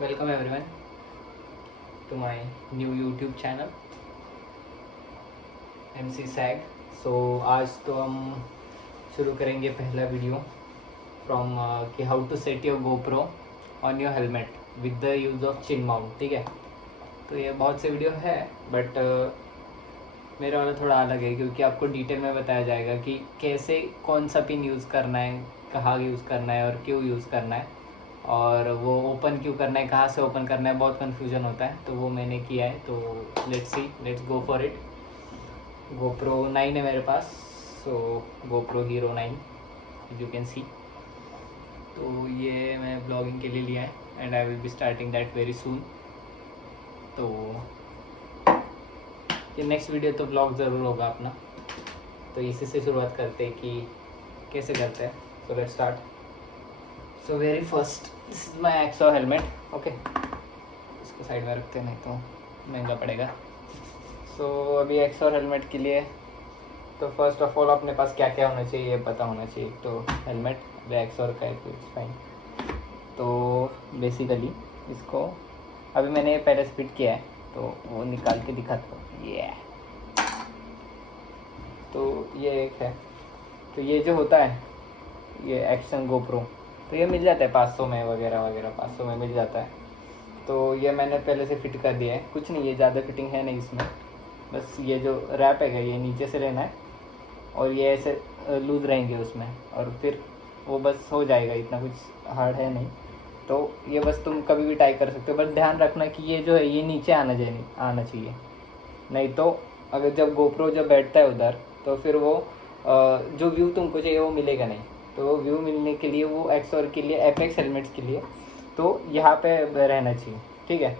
Welcome everyone to my new YouTube channel MC सैग। सो आज तो हम शुरू करेंगे पहला वीडियो फ्रॉम कि how to set your GoPro on your helmet with the use of chin mount. ठीक है, तो ये बहुत से वीडियो है बट मेरा वाला थोड़ा अलग है क्योंकि आपको डिटेल में बताया जाएगा कि कैसे कौन सा पिन यूज़ करना है, कहाँ यूज़ करना है और क्यों यूज़ करना है, और वो ओपन क्यों करना है, कहाँ से ओपन करना है। बहुत कन्फ्यूजन होता है, तो वो मैंने किया है। तो let's go for it. GoPro 9 है मेरे पास, सो GoPro Hero 9 you can see. तो ये मैं ब्लॉगिंग के लिए लिया है and I will be starting that very soon. तो ये नेक्स्ट वीडियो तो ब्लॉग ज़रूर होगा अपना। तो इसी से शुरुआत करते हैं कि कैसे करते हैं। So let's start. So very first this is my Axor helmet. Okay, इसको साइड में रखते हैं, नहीं तो महंगा पड़ेगा। सो अभी एक्सो हेलमेट के लिए तो फर्स्ट ऑफ ऑल अपने पास क्या क्या होना चाहिए ये पता होना चाहिए। तो हेलमेट एक्सोर का है तो इट्स फाइन। तो बेसिकली इसको अभी मैंने पहले से फिट किया है तो वो निकाल के दिखाता हूँ। ये तो ये एक है। तो ये जो होता है ये एक्शन गोप्रो, तो ये मिल जाता है 500 में वगैरह वगैरह, 500 में मिल जाता है। तो ये मैंने पहले से फिट कर दिया है, कुछ नहीं, ये ज़्यादा फिटिंग है नहीं इसमें। बस ये जो रैप है ये नीचे से रहना है और ये ऐसे लूज़ रहेंगे उसमें, और फिर वो बस हो जाएगा, इतना कुछ हार्ड है नहीं। तो ये बस तुम कभी भी टाई कर सकते हो, बस ध्यान रखना कि ये जो है ये नीचे आना चाहिए। नहीं तो अगर जब गोप्रो जब बैठता है उधर तो फिर वो जो व्यू तुमको चाहिए वो मिलेगा नहीं। तो वो व्यू मिलने के लिए वो एक्सोर के लिए, एपेक्स हेलमेट्स के लिए तो यहाँ पे रहना चाहिए। ठीक है,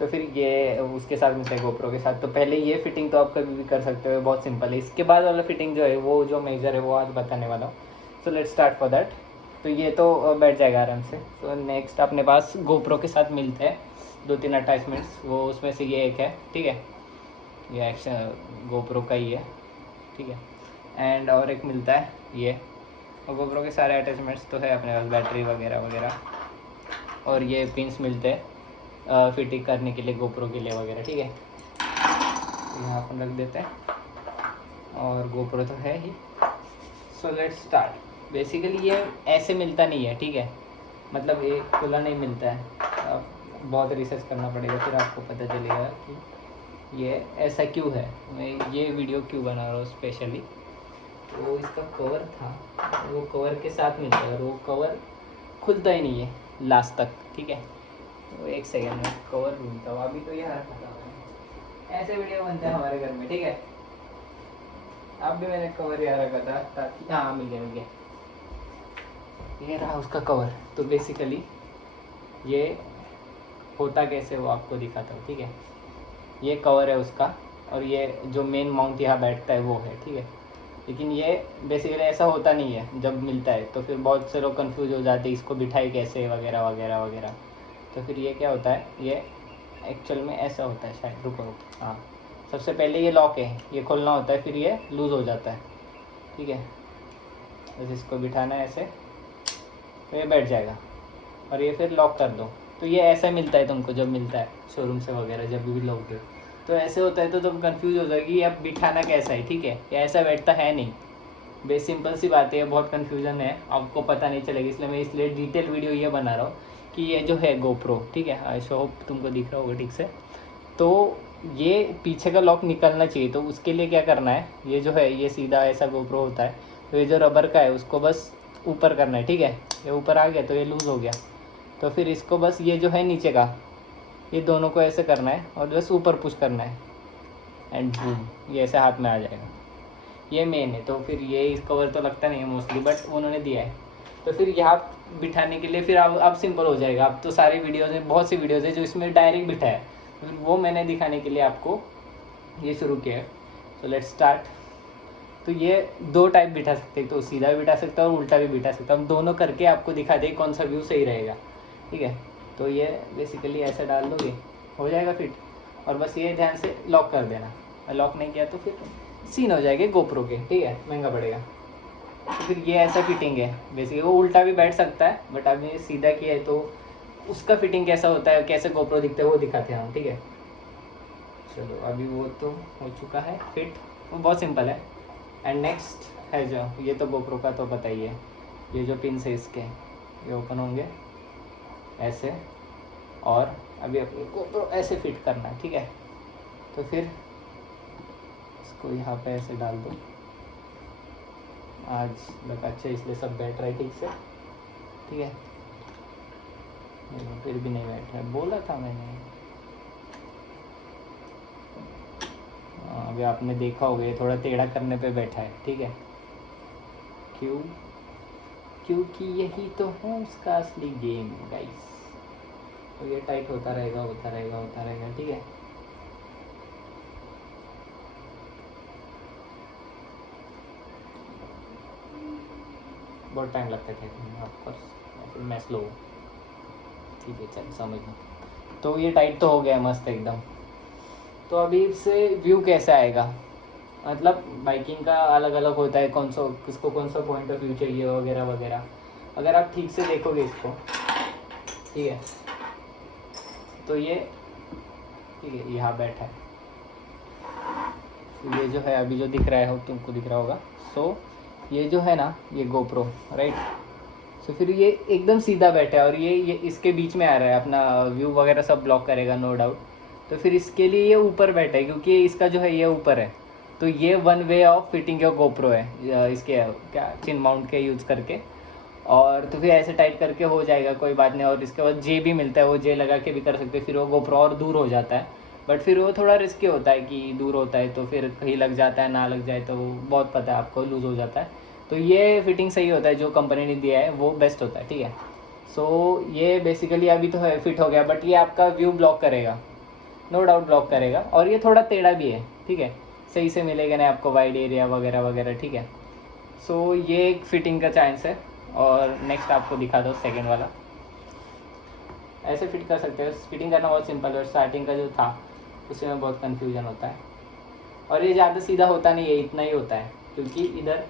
तो फिर ये उसके साथ मिलता है गोप्रो के साथ। तो पहले ये फिटिंग तो आप कभी भी कर सकते हो, बहुत सिंपल है। इसके बाद वाला फिटिंग जो है वो जो मेजर है वो आज बताने वाला हूँ। सो लेट्स स्टार्ट फॉर दैट। तो ये तो बैठ जाएगा आराम से। तो नेक्स्ट अपने पास गोप्रो के साथ मिलते हैं 2-3 अटैचमेंट्स, वो उसमें से ये एक है। ठीक है, ये एक्शन गोप्रो का ही है। ठीक है, एंड और एक मिलता है ये, और गोप्रो के सारे अटैचमेंट्स तो है अपने पास, बैटरी वगैरह वगैरह, और ये पिंस मिलते हैं फिटिंग करने के लिए गोप्रो के लिए वगैरह। ठीक है, यहाँ पर रख देते हैं, और गोप्रो तो है ही। So let's start. बेसिकली ये ऐसे मिलता नहीं है, ठीक है, मतलब ये खुला नहीं मिलता है। अब बहुत रिसर्च करना पड़ेगा फिर आपको पता चलेगा कि ये ऐसा क्यों है, मैं ये वीडियो क्यों बना रहा हूँ स्पेशली। तो इसका कवर था, वो कवर के साथ मिलता है और वो कवर खुलता ही नहीं है लास्ट तक। ठीक है, तो एक सेकेंड में कवर ढूंढता हूँ। अभी तो ये हर ऐसे वीडियो बनते हैं हमारे घर में। ठीक है, अब भी मैंने कवर यहाँ रखा था ताकि, हाँ मिल गया, ये रहा उसका कवर। तो बेसिकली ये होता कैसे वो आपको दिखाता हूँ। ठीक है, ये कवर है उसका, और ये जो मेन माउंट यहाँ बैठता है वो है। ठीक है, लेकिन ये बेसिकली ऐसा होता नहीं है जब मिलता है, तो फिर बहुत से लोग कंफ्यूज हो जाते हैं इसको बिठाए कैसे वगैरह वगैरह वगैरह। तो फिर ये क्या होता है, ये एक्चुअल में ऐसा होता है शायद, रुको हाँ, सबसे पहले ये लॉक है, ये खोलना होता है, फिर ये लूज़ हो जाता है। ठीक है, बस इसको बिठाना है ऐसे, तो ये बैठ जाएगा, और ये फिर लॉक कर दो। तो ये ऐसा मिलता है तुमको जब मिलता है शोरूम से वगैरह, जब भी लोगे तो ऐसे होता है। तो तुम कंफ्यूज हो जाएगी अब बिठाना कैसा है। ठीक है, ये ऐसा बैठता है नहीं, बेस सिंपल सी बात है, बहुत कन्फ्यूजन है, आपको पता नहीं चलेगा, इसलिए मैं इसलिए डिटेल वीडियो ये बना रहा हूँ कि ये जो है गोप्रो, ठीक है, आई होप तुमको दिख रहा होगा ठीक से। तो ये पीछे का लॉक निकलना चाहिए, तो उसके लिए क्या करना है, ये जो है ये सीधा ऐसा गोप्रो होता है, तो ये जो रबर का है उसको बस ऊपर करना है। ठीक है, ये ऊपर आ गया तो ये लूज़ हो गया, तो फिर इसको बस ये जो है नीचे का, ये दोनों को ऐसे करना है और बस ऊपर पुश करना है, एंड बूम, ये ऐसे हाथ में आ जाएगा। ये मेन है। तो फिर ये इस कवर तो लगता नहीं है मोस्टली, बट उन्होंने दिया है। तो फिर यहाँ बिठाने के लिए फिर अब सिंपल हो जाएगा। अब तो सारी वीडियोज़ हैं, बहुत सी वीडियोज़ है जो इसमें डायरेक्ट बिठा है, तो फिर वो मैंने दिखाने के लिए आपको ये शुरू किया है। तो लेट्स स्टार्ट। तो ये 2 टाइप बिठा सकते हैं, तो सीधा भी बिठा सकता है और उल्टा भी बिठा सकता है। हम दोनों करके आपको दिखा दें कौन सा व्यू सही रहेगा। ठीक है, तो ये बेसिकली ऐसे डाल दोगे, हो जाएगा फिट, और बस ये ध्यान से लॉक कर देना। लॉक नहीं किया तो फिर सीन हो जाएंगे गोप्रो के। ठीक है, महंगा पड़ेगा। तो फिर ये ऐसा फिटिंग है बेसिकली, वो उल्टा भी बैठ सकता है, बट अभी सीधा किया है तो उसका फिटिंग कैसा होता है, कैसे गोप्रो दिखता है वो दिखाते हैं हम, ठीक है। चलो अभी वो तो हो चुका है फिट, वो बहुत सिंपल है। एंड नेक्स्ट है जो ये तो गोप्रो का तो पता ही है, ये जो पिन है इसके ये ओपन होंगे ऐसे, और अभी अपनी गोप्रो ऐसे फिट करना है, ठीक है। तो फिर इसको यहाँ पे ऐसे डाल दो। आज लगा अच्छा इसलिए सब बैठ रहा है ठीक से, ठीक है। फिर भी नहीं बैठ रहा, बोला था मैंने। अभी आपने देखा होगा ये थोड़ा टेढ़ा करने पे बैठा है, ठीक है। क्यों? क्योंकि यही तो है उसका असली गेम गाइस। तो ये टाइट होता रहेगा, होता रहेगा, होता रहेगा, ठीक है। बहुत टाइम लगता है ऑफकोर्स, मैं स्लो, ठीक है। चल समझ लो। तो ये टाइट तो हो गया मस्त एकदम। तो अभी इससे व्यू कैसा आएगा, मतलब बाइकिंग का अलग अलग होता है, कौन सा किसको कौन सा पॉइंट ऑफ व्यू चाहिए वगैरह वगैरह। अगर आप ठीक से देखोगे इसको, ठीक है, तो ये ठीक है यहाँ बैठा है। तो ये जो है अभी जो दिख रहा है तुमको दिख रहा होगा, सो ये जो है ना ये गोप्रो, राइट। सो फिर ये एकदम सीधा बैठा है और ये इसके बीच में आ रहा है, अपना व्यू वगैरह सब ब्लॉक करेगा नो डाउट। तो फिर इसके लिए ये ऊपर बैठा है क्योंकि इसका जो है ये ऊपर है। तो ये one way of fitting your GoPro है, इसके क्या चिन माउंट के यूज़ करके। और तो फिर ऐसे टाइट करके हो जाएगा, कोई बात नहीं। और इसके बाद जे भी मिलता है, वो जे लगा के भी कर सकते हैं, फिर वो गोप्रो और दूर हो जाता है। बट फिर वो थोड़ा रिस्की होता है कि दूर होता है तो फिर कहीं लग जाता है, ना लग जाए तो बहुत पता है आपको, लूज़ हो जाता है। तो ये फिटिंग सही होता है, जो कंपनी ने दिया है वो बेस्ट होता है, ठीक है। सो ये बेसिकली अभी तो है फिट हो गया, बट ये आपका व्यू ब्लॉक करेगा, नो डाउट ब्लॉक करेगा। और ये थोड़ा टेढ़ा भी है, ठीक है, सही से मिलेगा नहीं आपको वाइड एरिया वगैरह वगैरह, ठीक है। सो ये एक फिटिंग का चांस है। और नेक्स्ट आपको दिखा दो सेकेंड वाला, ऐसे फिट कर सकते हो। फिटिंग करना बहुत सिंपल है, स्टार्टिंग का जो था उसमें बहुत कन्फ्यूजन होता है। और ये ज़्यादा सीधा होता नहीं है, इतना ही होता है, क्योंकि इधर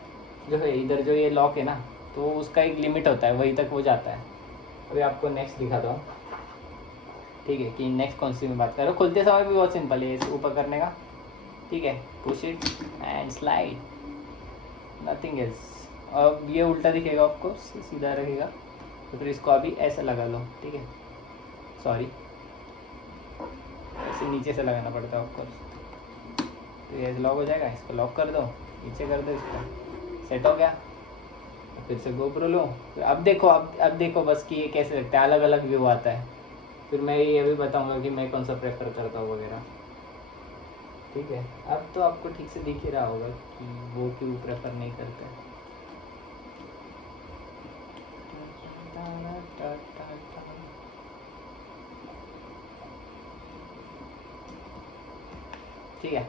जो है, इधर जो ये लॉक है ना, तो उसका एक लिमिट होता है, वहीं तक वो जाता है। अभी आपको नेक्स्ट दिखा दो, ठीक है, कि नेक्स्ट कौन सी में बात करो। खुलते समय भी बहुत सिंपल है, इसे ऊपर करने का, ठीक है, push it and slide, nothing is. अब ये उल्टा दिखेगा ऑफकोर्स, सीधा रहेगा। तो फिर इसको अभी ऐसे लगा लो, ठीक है, सॉरी ऐसे नीचे से लगाना पड़ता है ऑफकोर्स। तो ये लॉक हो जाएगा, इसको लॉक कर दो, नीचे कर दो, इसको सेट हो गया। फिर से गोप्रो लो। अब देखो, अब देखो बस कि ये कैसे लगता है, अलग अलग व्यू आता है। फिर मैं ये भी बताऊंगा कि मैं कौन सा प्रेफर करता हूँ वगैरह, ठीक है। अब तो आपको ठीक से दिख ही रहा होगा कि वो क्यों प्रेफर नहीं करते। ठीक है,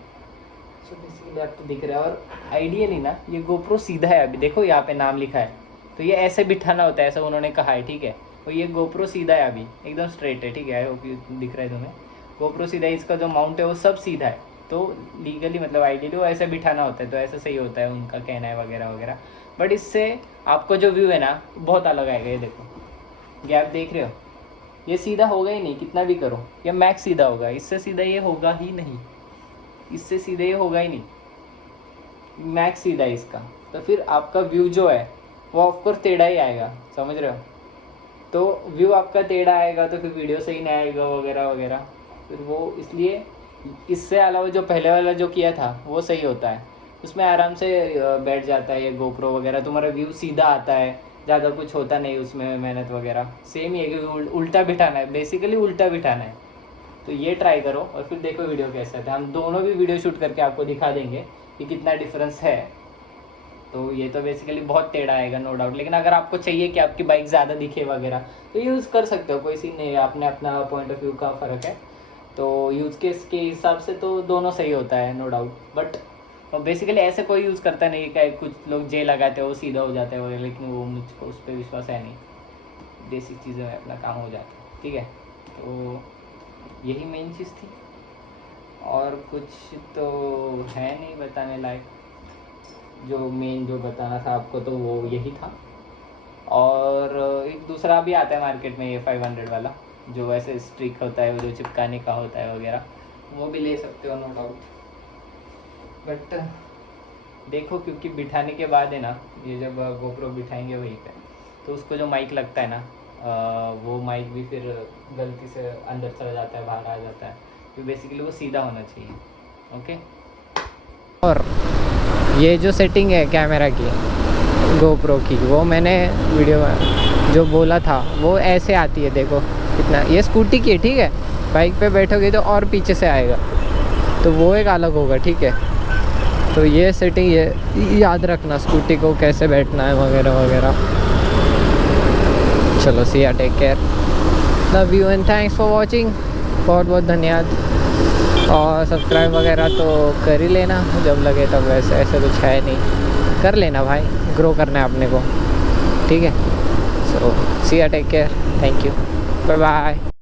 सो बेसिकली आपको दिख रहा है। और आइडियली ना ये गोप्रो सीधा है, अभी देखो यहाँ पे नाम लिखा है, तो ये ऐसे बिठाना होता है, ऐसा उन्होंने कहा है, ठीक है। और ये गोप्रो सीधा है, अभी एकदम स्ट्रेट है, ठीक है। आई होप ये दिख रहा है तुम्हें, गोप्रो सीधा है, इसका जो माउंट है वो सब सीधा है। तो लीगली मतलब आइडियली वो ऐसे बिठाना होता है, तो ऐसा सही होता है, उनका कहना है वगैरह वगैरह। बट इससे आपको जो व्यू है ना बहुत अलग आएगा। ये देखो गैप देख रहे हो, ये सीधा होगा ही नहीं, कितना भी करो, ये मैक्स सीधा होगा, इससे सीधा ये होगा ही नहीं, इससे सीधे ये होगा ही नहीं, मैक्स सीधा है इसका। तो फिर आपका व्यू जो है वो ऑफकोर्स टेढ़ा ही आएगा, समझ रहे हो। तो व्यू आपका टेढ़ा आएगा तो फिर वीडियो सही नहीं आएगा वगैरह वगैरह। फिर वो इसलिए इससे अलावा जो पहले वाला जो किया था वो सही होता है, उसमें आराम से बैठ जाता है ये गोप्रो वगैरह, तुम्हारा व्यू सीधा आता है, ज़्यादा कुछ होता नहीं उसमें मेहनत वगैरह। सेम ही है कि उल्टा बिठाना है, बेसिकली उल्टा बिठाना है। तो ये ट्राई करो और फिर देखो वीडियो कैसा है। हम दोनों भी वीडियो शूट करके आपको दिखा देंगे कि कितना डिफरेंस है। तो ये तो बेसिकली बहुत टेढ़ा आएगा नो डाउट, लेकिन अगर आपको चाहिए कि आपकी बाइक ज़्यादा दिखे वगैरह तो यूज़ कर सकते हो, कोई सीन नहीं है, अपने अपना पॉइंट ऑफ व्यू का फ़र्क है। तो यूज़ केस के हिसाब से तो दोनों सही होता है नो डाउट। बट बेसिकली ऐसे कोई यूज़ करता नहीं है, कुछ लोग जे लगाते हैं वो सीधा हो जाता है वगैरह, लेकिन वो मुझको उस पर विश्वास है नहीं, बेसिक चीज़ों में अपना काम हो जाता है, ठीक है। तो यही मेन चीज़ थी, और कुछ तो है नहीं बताने लायक। जो मेन जो बताना था आपको तो वो यही था। और एक दूसरा भी आता है मार्केट में, ये 500 वाला, जो वैसे स्ट्रिक होता है, वो जो चिपकाने का होता है वगैरह, वो भी ले सकते हो, नो डाउट। बट देखो, क्योंकि बिठाने के बाद है ना, ये जब गोप्रो बिठाएंगे वहीं पे, तो उसको जो माइक लगता है ना, वो माइक भी फिर गलती से अंदर चला जाता है, बाहर आ जाता है, तो बेसिकली वो सीधा होना चाहिए। ओके। और ये जो सेटिंग है कैमरा की, गोप्रो की, वो मैंने वीडियो में जो बोला था वो ऐसे आती है, देखो कितना, ये स्कूटी की है, ठीक है। बाइक पे बैठोगे तो और पीछे से आएगा, तो वो एक अलग होगा, ठीक है। तो ये सेटिंग ये याद रखना, स्कूटी को कैसे बैठना है वगैरह वगैरह। चलो, see ya, take care, love you and thanks for watching. बहुत बहुत धन्यवाद। और सब्सक्राइब वगैरह तो कर ही लेना जब लगे तब, वैसे ऐसे कुछ है नहीं, कर लेना भाई, ग्रो करना है अपने को, ठीक है। So see ya, take care, thank you, bye bye.